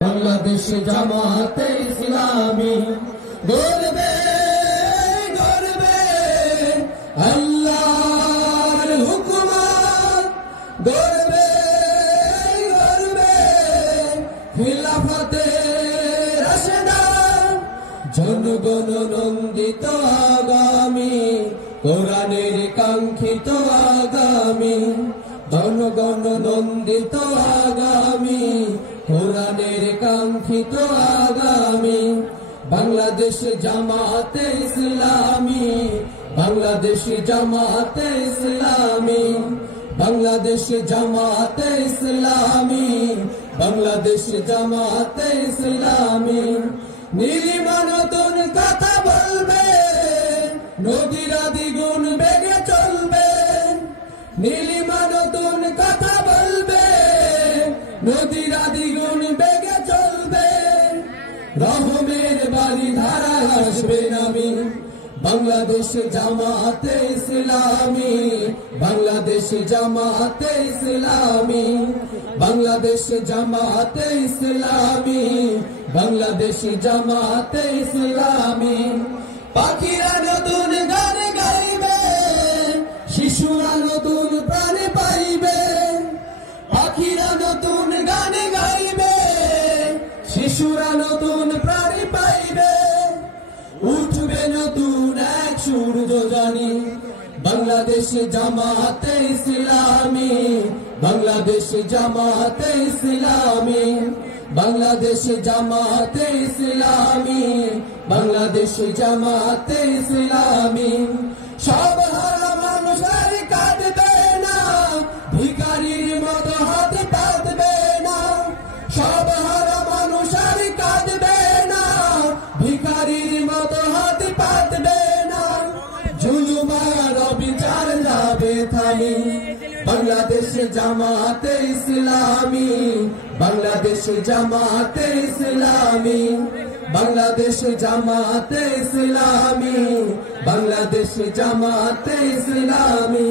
বাংলাদেশ জামাতে ইসলামী গর্বে গর্বে আল্লাহর হুকুমত, গর্বে গর্বে খিলাফতে রাশেদা, জনগণ নন্দিত আগামী, কোরআনের কাঙ্ক্ষিত আগামী, জনগণ নন্দিত আগামী, কোরআনের কাঙ্ক্ষিত আগামী। বাংলাদেশ জামাতে ইসলামী, বাংলাদেশ জামাতে ইসলামী, বাংলাদেশ জামাতে ইসলামী, বাংলাদেশ জামাতে ইসলামী। নীলিমা নতুন কথা বলবে, নদীরা দ্বিগুণ বেগে চলবে। নীলিমা নতুন কথা বলবে, নদীরা দ্বিগুণ বেগে চলবে। রহমের বাড়ি ধারায় আসবে নামি, বাংলাদেশ জামাতে ইসলামী, বাংলাদেশ জামাতে ইসলামী, বাংলাদেশ জামাতে ইসলামী, বাংলাদেশ জামাতে ইসলামী। পাখিরা নতুন গান গাইবে, শিশুরা নতুন প্রাণ পাইবে। পাখিরা নতুন গান গাইবে, শিশুরা নতুন প্রাণ পাইবে। উঠবে নতুন এক সূর্য জানি, বাংলাদেশ জামাতে ইসলামী, বাংলাদেশ জামাতে ইসলামী, বাংলাদেশ জামাতে ইসলামী, বাংলাদেশ জামাতে ইসলামী। সব হারা মানুষের কাঁদবে না, ভিখারির মতো হাত পাতবে না। সব হারা মানুষের কাঁদবে না, ভিখারির মতো হাত পাতবে না। জুলুম আর অবিচার যাবে থামি, বাংলাদেশ জামাতে ইসলামী, বাংলাদেশ জামাতে ইসলামী, বাংলাদেশ জামাতে ইসলামী, বাংলাদেশ জামাতে ইসলামী।